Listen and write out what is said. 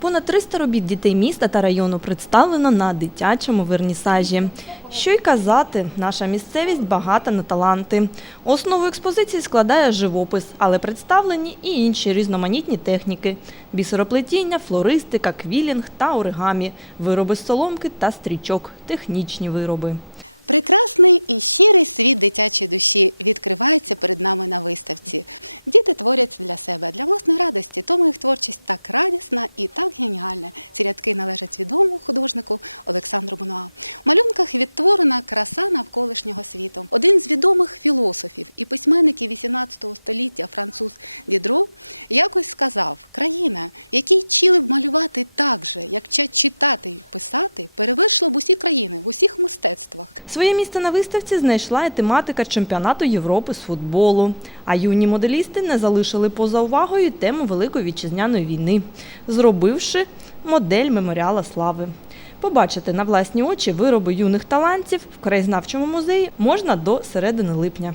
Понад 300 робіт дітей міста та району представлено на дитячому вернісажі. Що й казати, наша місцевість багата на таланти. Основу експозиції складає живопис, але представлені і інші різноманітні техніки: бісероплетіння, флористика, квілінг та оригамі, вироби з соломки та стрічок, технічні вироби. Прекрасний і щирий світ дитячої душі відкривається перед нами на виставці. Діти творять для себе, для власної радості, тому їх творчість так радісна і так геніальна. Ці рядки належать відомому художнику Олександру Бонуа. В малюнках відтворена краса навколишнього світу. Один з відомих філософів і письменників XVIII століття француз Дідро якось сказав: країна, в якій вчили б малювати так же, як читати і писати, перевершила б усі країни в усіх мистецтвах. Своє місце на виставці знайшла і тематика чемпіонату Європи з футболу. А юні моделісти не залишили поза увагою тему Великої вітчизняної війни, зробивши модель меморіала слави. Побачити на власні очі вироби юних талантів в краєзнавчому музеї можна до середини липня.